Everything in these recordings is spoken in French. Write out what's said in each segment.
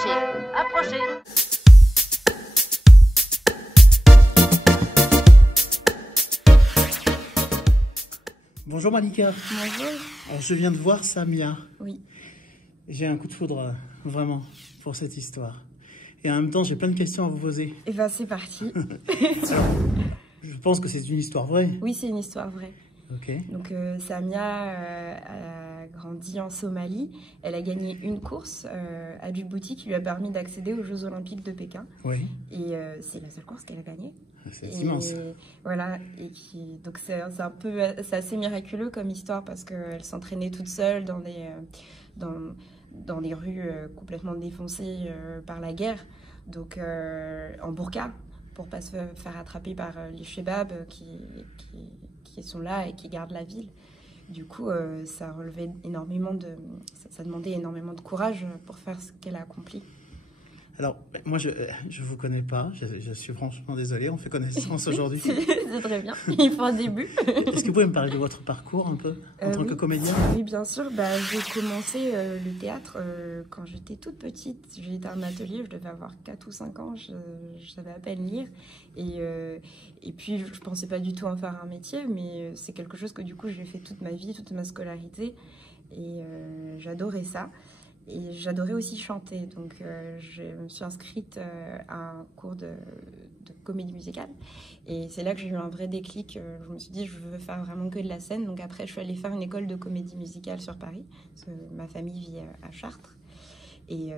Approchez, approchez. Bonjour Malika. Bonjour. Alors, je viens de voir Samia. Oui. J'ai un coup de foudre, vraiment, pour cette histoire. Et en même temps, j'ai plein de questions à vous poser. Et ben c'est parti. Alors, je pense que c'est une histoire vraie. Oui, c'est une histoire vraie. Ok. Donc Samia a grandi en Somalie. Elle a gagné une course à Djibouti qui lui a permis d'accéder aux Jeux Olympiques de Pékin. Oui. Et c'est la seule course qu'elle a gagnée. C'est immense. Voilà. Donc c'est assez miraculeux comme histoire parce qu'elle s'entraînait toute seule dans des rues complètement défoncées par la guerre. Donc en burqa pour pas se faire attraper par les shebabs qui sont là et qui gardent la ville. Du coup, ça demandait énormément de courage pour faire ce qu'elle a accompli. Alors, moi, je vous connais pas. Je suis franchement désolé. On fait connaissance aujourd'hui. C'est très bien. Il faut un début. Est-ce que vous pouvez me parler de votre parcours un peu en tant que comédien? Oui, bien sûr. J'ai commencé le théâtre quand j'étais toute petite. J'ai été à un atelier, je devais avoir 4 ou 5 ans. Je savais à peine lire. Et puis, je pensais pas du tout en faire un métier, mais c'est quelque chose que du coup, j'ai fait toute ma vie, toute ma scolarité. Et j'adorais ça. Et j'adorais aussi chanter, donc je me suis inscrite à un cours de comédie musicale. Et c'est là que j'ai eu un vrai déclic. Je me suis dit, je veux faire vraiment que de la scène. Donc après, je suis allée faire une école de comédie musicale sur Paris, parce que ma famille vit à Chartres. Et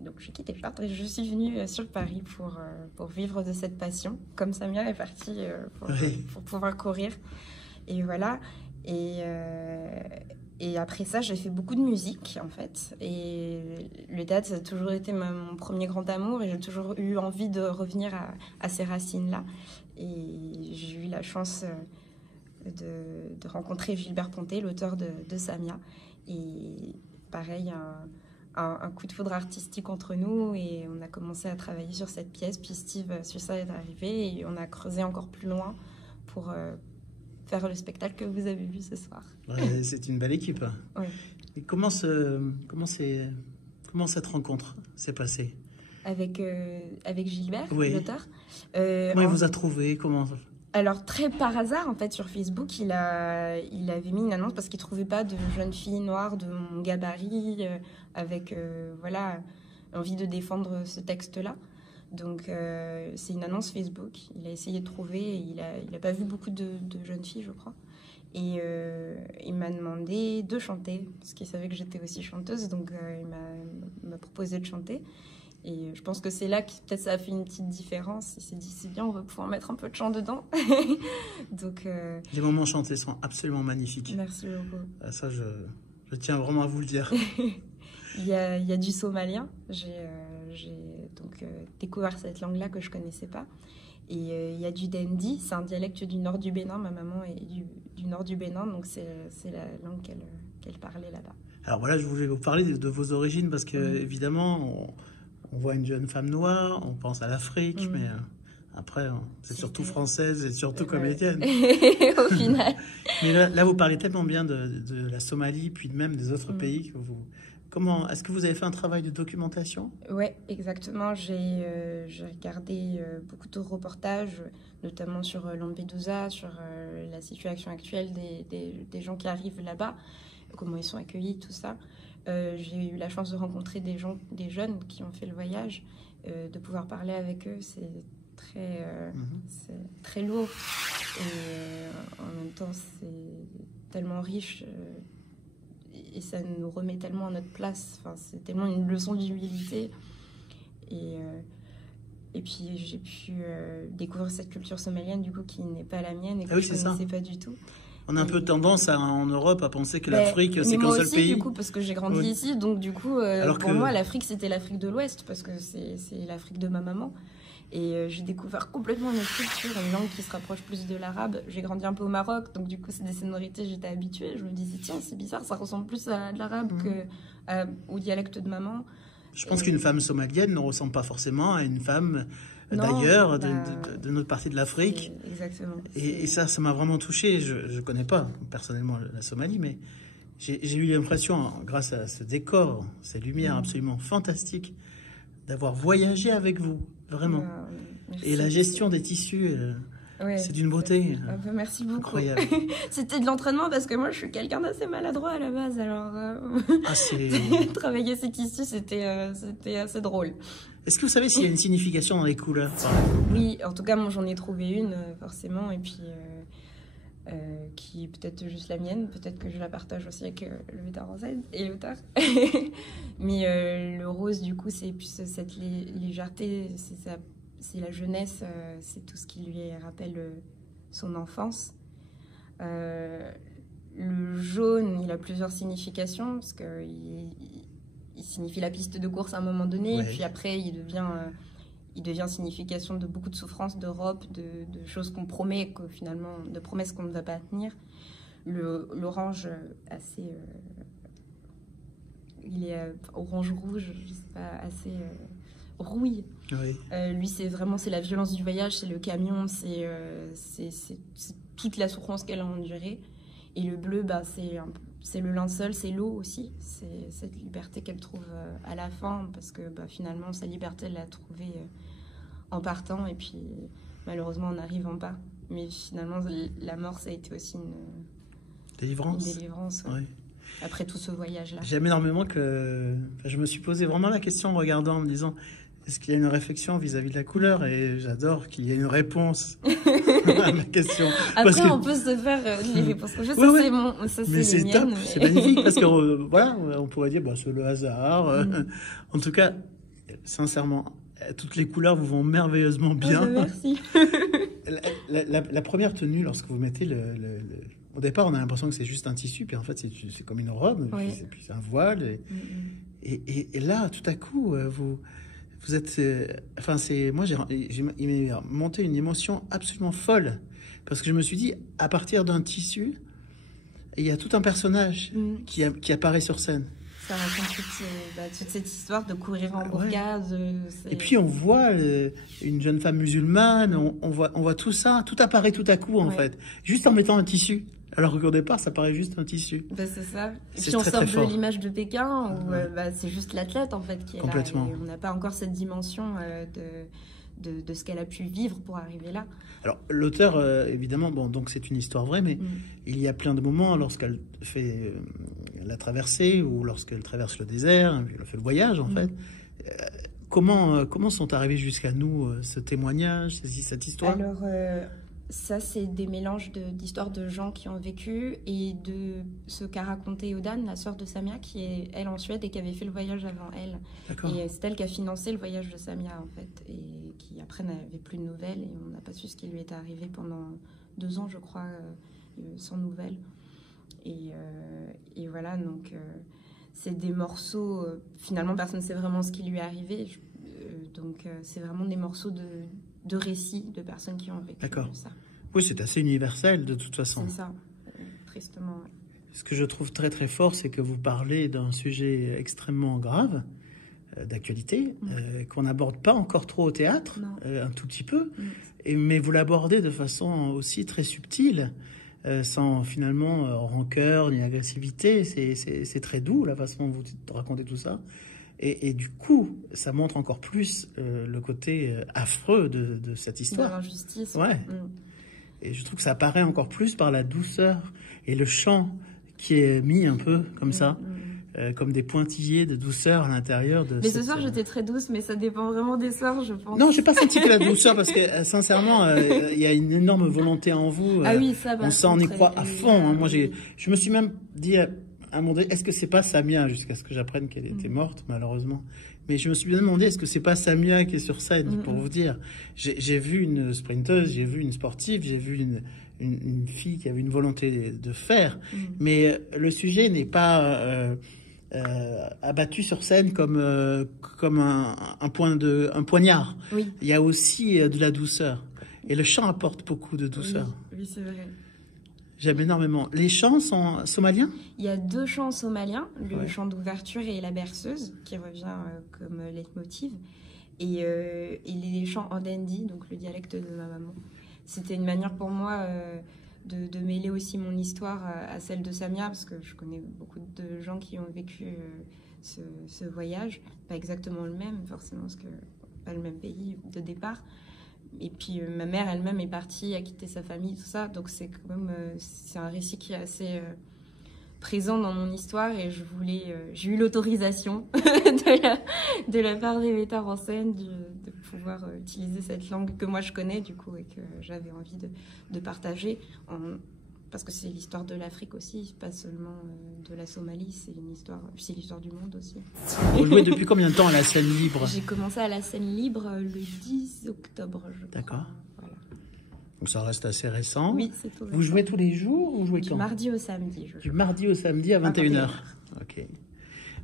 donc j'ai quitté Chartres et je suis venue sur Paris pour vivre de cette passion. Comme Samia est partie pour pouvoir courir. Et voilà. Et après ça, j'ai fait beaucoup de musique, en fait. Et le théâtre, ça a toujours été mon premier grand amour. Et j'ai toujours eu envie de revenir à ces racines-là. Et j'ai eu la chance de rencontrer Gilbert Ponté, l'auteur de Samia. Et pareil, un coup de foudre artistique entre nous. Et on a commencé à travailler sur cette pièce. Puis Steve Suissa est arrivé. Et on a creusé encore plus loin pour faire le spectacle que vous avez vu ce soir. Ouais, c'est une belle équipe. Oui. Et comment cette rencontre s'est passée? Avec Gilbert, oui. l'auteur. Comment il vous a trouvé? Alors, très par hasard, en fait, sur Facebook, il avait mis une annonce parce qu'il ne trouvait pas de jeune fille noire de mon gabarit avec envie de défendre ce texte-là. Donc, c'est une annonce Facebook. Il a essayé de trouver et il a pas vu beaucoup de jeunes filles, je crois. Et il m'a demandé de chanter, parce qu'il savait que j'étais aussi chanteuse. Donc, il m'a proposé de chanter. Et je pense que c'est là que peut-être ça a fait une petite différence. Il s'est dit, c'est bien, on va pouvoir mettre un peu de chant dedans. Donc, les moments chantés sont absolument magnifiques. Merci beaucoup. Ça, je tiens vraiment à vous le dire. Il y a du somalien. J'ai donc découvert cette langue-là que je ne connaissais pas. Et il y a du Dendi, c'est un dialecte du nord du Bénin. Ma maman est du nord du Bénin, donc c'est la langue qu'elle parlait là-bas. Alors voilà, je voulais vous parler de vos origines, parce que évidemment, on voit une jeune femme noire, on pense à l'Afrique, mais après, c'est surtout française et surtout comédienne. Au final. Mais là, vous parlez tellement bien de la Somalie, puis même des autres pays que vous... Est-ce que vous avez fait un travail de documentation? Oui, exactement. J'ai regardé beaucoup de reportages, notamment sur Lampedusa, sur la situation actuelle des gens qui arrivent là-bas, comment ils sont accueillis, tout ça. J'ai eu la chance de rencontrer des jeunes qui ont fait le voyage, de pouvoir parler avec eux, c'est très lourd. Et en même temps, c'est tellement riche. Et ça nous remet tellement à notre place. Enfin, c'est tellement une leçon d'humilité. Et puis, j'ai pu découvrir cette culture somalienne, du coup, qui n'est pas la mienne et que je ne connaissais pas du tout. On a un peu tendance en Europe à penser que l'Afrique, c'est qu'un seul pays. Moi aussi, du coup, parce que j'ai grandi ici. Donc, du coup, pour moi, l'Afrique, c'était l'Afrique de l'Ouest, parce que c'est l'Afrique de ma maman. Et j'ai découvert complètement une culture, une langue qui se rapproche plus de l'arabe. J'ai grandi un peu au Maroc, donc du coup, c'est des sonorités, j'étais habituée. Je me disais, tiens, c'est bizarre, ça ressemble plus à de l'arabe qu'au dialecte de maman. Je pense qu'une femme somalienne ne ressemble pas forcément à une femme d'ailleurs, de notre partie de l'Afrique. Exactement. Et ça m'a vraiment touché. Je ne connais pas personnellement la Somalie, mais j'ai eu l'impression, grâce à ce décor, ces lumières absolument fantastiques, d'avoir voyagé avec vous, vraiment. Et la gestion des tissus, c'est d'une beauté merci beaucoup. incroyable. C'était de l'entraînement parce que moi, je suis quelqu'un d'assez maladroit à la base. Alors, travailler ces tissus, c'était assez drôle. Est-ce que vous savez s'il y a une signification dans les couleurs? Oui, en tout cas, moi, j'en ai trouvé une, forcément. Et puis, qui est peut-être juste la mienne. Peut-être que je la partage aussi avec le metteur en scène et l'auteur. Mais le rose, du coup, c'est plus cette légèreté, c'est la jeunesse, c'est tout ce qui lui rappelle son enfance. Le jaune, il a plusieurs significations, parce qu'il signifie la piste de course à un moment donné, et puis après, il devient signification de beaucoup de souffrances, d'Europe, de choses qu'on promet, que finalement, de promesses qu'on ne va pas tenir. L'orange, assez... il est orange-rouge, je sais pas, assez... rouille. Oui. Lui, c'est la violence du voyage, c'est le camion, c'est toute la souffrance qu'elle a endurée. Et le bleu, c'est le linceul, c'est l'eau aussi. C'est cette liberté qu'elle trouve à la fin, parce que finalement, sa liberté, elle l'a trouvée en partant, et puis malheureusement en n'arrivant pas. Mais finalement, la mort, ça a été aussi une délivrance. Une délivrance, ouais. Après tout ce voyage-là. J'aime énormément que... je me suis posé vraiment la question en regardant, en me disant, est-ce qu'il y a une réflexion vis-à-vis de la couleur? Et j'adore qu'il y ait une réponse à ma question. Après, on peut se faire les réponses. C'est les miennes. C'est magnifique, parce que voilà, on pourrait dire, c'est le hasard. En tout cas, sincèrement, toutes les couleurs vous vont merveilleusement bien. Merci. La première tenue, lorsque vous mettez au départ, on a l'impression que c'est juste un tissu, puis en fait, c'est comme une robe, puis c'est un voile. Et là, tout à coup, vous êtes... moi, il m'est monté une émotion absolument folle. Parce que je me suis dit, à partir d'un tissu, il y a tout un personnage qui apparaît sur scène. Ça raconte toute cette histoire de courir en bourgade. Et puis on voit une jeune femme musulmane, on voit tout ça, tout apparaît tout à coup en fait, juste en mettant un tissu. Alors qu'au départ, ça paraît juste un tissu. C'est ça. Et puis on sort de l'image de Pékin où c'est juste l'athlète en fait qui est complètement là. Et on n'a pas encore cette dimension de ce qu'elle a pu vivre pour arriver là. Alors l'auteur, évidemment, donc c'est une histoire vraie, mais il y a plein de moments lorsqu'elle fait la traversée ou lorsqu'elle traverse le désert, elle fait le voyage en fait. Comment sont arrivés jusqu'à nous ce témoignage, cette histoire? Alors ça, c'est des mélanges d'histoires de gens qui ont vécu et de ce qu'a raconté Odan, la sœur de Samia, qui est, elle, en Suède et qui avait fait le voyage avant elle. Et c'est elle qui a financé le voyage de Samia, en fait, et qui, après, n'avait plus de nouvelles. Et on n'a pas su ce qui lui était arrivé pendant 2 ans, je crois, sans nouvelles. Et voilà, donc, c'est des morceaux... finalement, personne ne sait vraiment ce qui lui est arrivé. Donc, c'est vraiment des morceaux de récits de personnes qui ont vécu ça. Oui, c'est assez universel de toute façon. C'est ça, tristement. Ouais. Ce que je trouve très très fort, c'est que vous parlez d'un sujet extrêmement grave, d'actualité, qu'on n'aborde pas encore trop au théâtre, un tout petit peu, mais vous l'abordez de façon aussi très subtile, sans finalement rancœur ni agressivité. C'est très doux la façon dont vous racontez tout ça. Et du coup, ça montre encore plus le côté affreux de cette histoire. De l'injustice. Ouais. Et je trouve que ça apparaît encore plus par la douceur et le chant qui est mis un peu comme ça, comme des pointillés de douceur à l'intérieur de... Mais ce soir, j'étais très douce, mais ça dépend vraiment des soirs, je pense. Non, j'ai pas senti que la douceur, parce que sincèrement, il y a une énorme volonté en vous. Ah oui, ça, on sent, on y croit à fond. Moi, je me suis même dit... à un moment donné, est-ce que c'est pas Samia, jusqu'à ce que j'apprenne qu'elle était morte, malheureusement. Mais je me suis bien demandé, est-ce que c'est pas Samia qui est sur scène, pour vous dire. J'ai vu une sprinteuse, j'ai vu une sportive, j'ai vu une fille qui avait une volonté de faire. Mais le sujet n'est pas abattu sur scène comme un poignard. Oui. Il y a aussi de la douceur. Et le chant apporte beaucoup de douceur. Oui, c'est vrai. J'aime énormément. Les chants sont somaliens? Il y a 2 chants somaliens, le chant d'ouverture et la berceuse, qui revient comme leitmotiv, et les chants en Dandi, donc le dialecte de ma maman. C'était une manière pour moi de mêler aussi mon histoire à celle de Samia, parce que je connais beaucoup de gens qui ont vécu ce voyage. Pas exactement le même, forcément, parce que pas le même pays de départ. Et puis ma mère elle-même est partie, a quitté sa famille, tout ça. Donc c'est quand même c'est un récit qui est assez présent dans mon histoire et j'ai eu l'autorisation de la part des metteurs en scène de pouvoir utiliser cette langue que moi je connais du coup et que j'avais envie de partager. Parce que c'est l'histoire de l'Afrique aussi, pas seulement de la Somalie, c'est l'histoire du monde aussi. Vous jouez depuis combien de temps à la scène libre? J'ai commencé à la scène libre le 10 octobre, je crois. D'accord. Voilà. Donc ça reste assez récent. Oui, c'est tout récent. Vous jouez tous les jours ou vous jouez Du quand? mardi au samedi. Du mardi au samedi à 21h. Ok.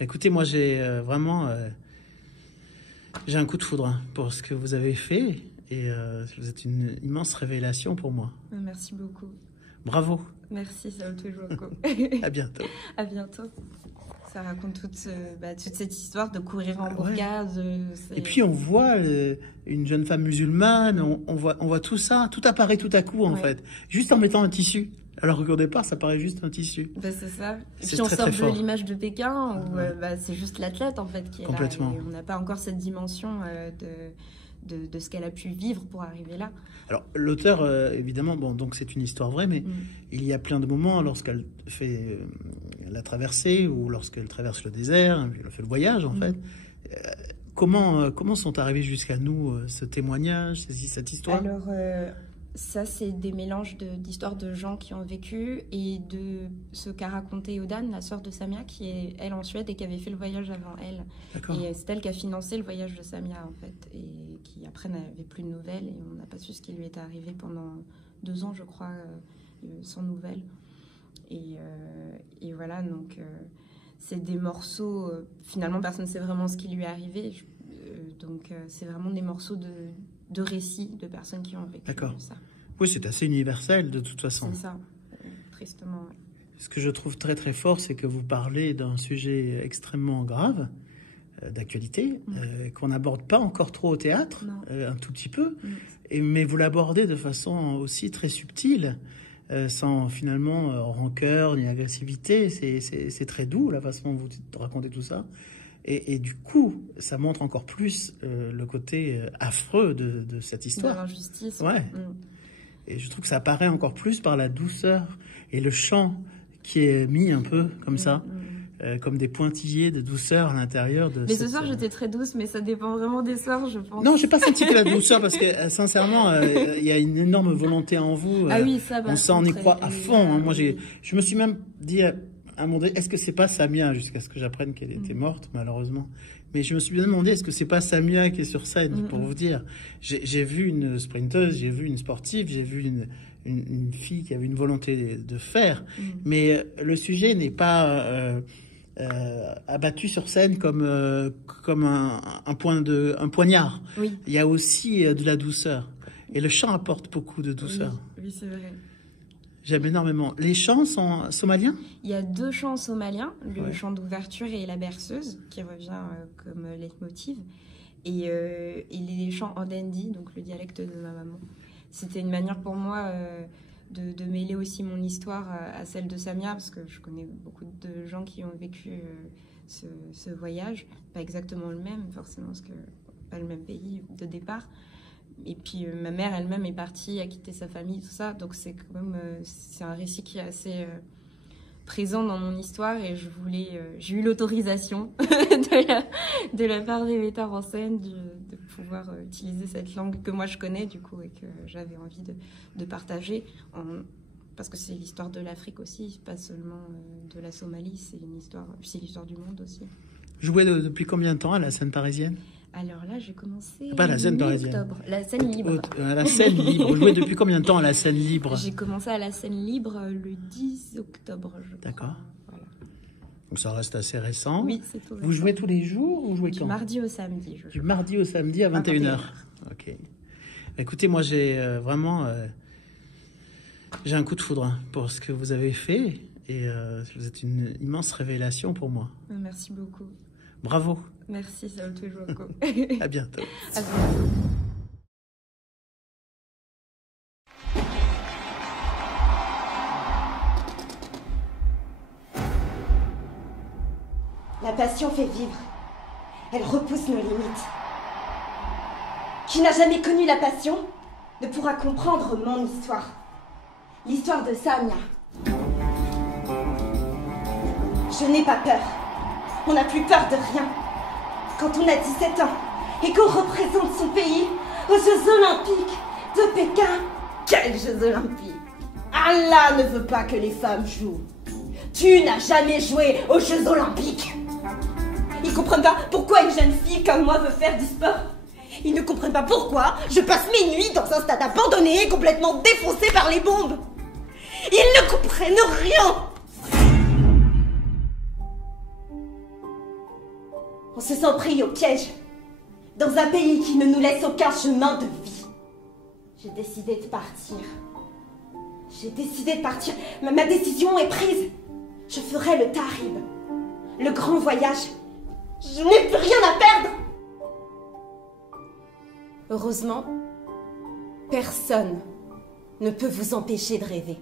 Écoutez, moi j'ai vraiment... j'ai un coup de foudre pour ce que vous avez fait et vous êtes une immense révélation pour moi. Merci beaucoup. Bravo. Merci, ça me touche beaucoup. À bientôt. À bientôt. Ça raconte toute cette histoire de courir en bourgade. Et puis on voit une jeune femme musulmane, on voit tout ça, tout apparaît tout à coup en fait, juste en mettant un tissu. Alors qu'au départ, ça paraît juste un tissu. Ben, c'est ça. Et puis on sort de l'image de Pékin où c'est juste l'athlète en fait qui est complètement là. Et on n'a pas encore cette dimension de ce qu'elle a pu vivre pour arriver là. Alors l'auteur, évidemment, bon, donc c'est une histoire vraie, mais il y a plein de moments lorsqu'elle fait la traversée ou lorsqu'elle traverse le désert, elle fait le voyage en fait. Comment sont arrivés jusqu'à nous ce témoignage, cette histoire? Alors ça, c'est des mélanges d'histoires de gens qui ont vécu et de ce qu'a raconté Odan, la sœur de Samia, qui est, elle, en Suède et qui avait fait le voyage avant elle. Et c'est elle qui a financé le voyage de Samia, en fait, et qui, après, n'avait plus de nouvelles. Et on n'a pas su ce qui lui était arrivé pendant 2 ans, je crois, sans nouvelles. Et voilà, donc, c'est des morceaux... finalement, personne ne sait vraiment ce qui lui est arrivé. Donc, c'est vraiment des morceaux de récits de personnes qui ont vécu ça. Oui, c'est assez universel de toute façon. C'est ça, tristement. Ouais. Ce que je trouve très très fort, c'est que vous parlez d'un sujet extrêmement grave, d'actualité, qu'on n'aborde pas encore trop au théâtre, un tout petit peu, mais vous l'abordez de façon aussi très subtile, sans finalement rancœur ni agressivité. C'est très doux la façon dont vous racontez tout ça. Et du coup, ça montre encore plus le côté affreux de cette histoire. De l'injustice. Ouais. Et je trouve que ça apparaît encore plus par la douceur et le chant qui est mis un peu comme ça, comme des pointillés de douceur à l'intérieur de. Mais ce soir, j'étais très douce, mais ça dépend vraiment des soirs, je pense. Non, j'ai pas senti que la douceur, parce que sincèrement, il y a une énorme volonté en vous. Ah oui, ça. On s'en y croit à fond. Hein. Moi, je me suis même dit. À un moment donné, est-ce que c'est pas Samia, jusqu'à ce que j'apprenne qu'elle était morte, malheureusement. Mais je me suis bien demandé, est-ce que c'est pas Samia qui est sur scène, pour vous dire. J'ai vu une sprinteuse, j'ai vu une sportive, j'ai vu une fille qui avait une volonté de faire. Mais le sujet n'est pas abattu sur scène comme un poignard. Oui. Il y a aussi de la douceur. Et le chant apporte beaucoup de douceur. Oui, c'est vrai. J'aime énormément. Les chants sont somaliens? Il y a 2 chants somaliens, le chant d'ouverture et la berceuse, qui revient comme leitmotiv, et les chants en dandi, donc le dialecte de ma maman. C'était une manière pour moi de mêler aussi mon histoire à celle de Samia, parce que je connais beaucoup de gens qui ont vécu ce voyage. Pas exactement le même, forcément, parce que pas le même pays de départ. Et puis ma mère elle-même est partie, a quitté sa famille, tout ça. Donc c'est quand même c'est un récit qui est assez présent dans mon histoire et j'ai eu l'autorisation de la part des metteurs en scène de pouvoir utiliser cette langue que moi je connais du coup et que j'avais envie de partager. Parce que c'est l'histoire de l'Afrique aussi, pas seulement de la Somalie, c'est l'histoire du monde aussi. Jouez depuis combien de temps à la scène parisienne? Alors là, j'ai commencé pas la scène parisienne. Octobre. La scène libre. À la scène libre. Vous jouez depuis combien de temps à la scène libre? J'ai commencé à la scène libre le 10 octobre, je crois. D'accord. Voilà. Donc ça reste assez récent. Oui, c'est tout récent. Vous jouez tous les jours ou vous jouez quand? Du mardi au samedi. Du mardi au samedi à 21h. Ok. Écoutez, moi j'ai vraiment... j'ai un coup de foudre pour ce que vous avez fait et vous êtes une immense révélation pour moi. Merci beaucoup. Bravo. Merci, ça me touche beaucoup. À bientôt. À bientôt. La passion fait vivre. Elle repousse nos limites. Qui n'a jamais connu la passion ne pourra comprendre mon histoire. L'histoire de Samia. Je n'ai pas peur. On n'a plus peur de rien. Quand on a 17 ans et qu'on représente son pays aux Jeux Olympiques de Pékin. Quels Jeux Olympiques! Allah ne veut pas que les femmes jouent. Tu n'as jamais joué aux Jeux Olympiques. Ils comprennent pas pourquoi une jeune fille comme moi veut faire du sport. Ils ne comprennent pas pourquoi je passe mes nuits dans un stade abandonné, complètement défoncé par les bombes. Ils ne comprennent rien. On se sent pris au piège, dans un pays qui ne nous laisse aucun chemin de vie. J'ai décidé de partir. J'ai décidé de partir. Ma décision est prise. Je ferai le Tahrib, le grand voyage. Je n'ai plus rien à perdre. Heureusement, personne ne peut vous empêcher de rêver.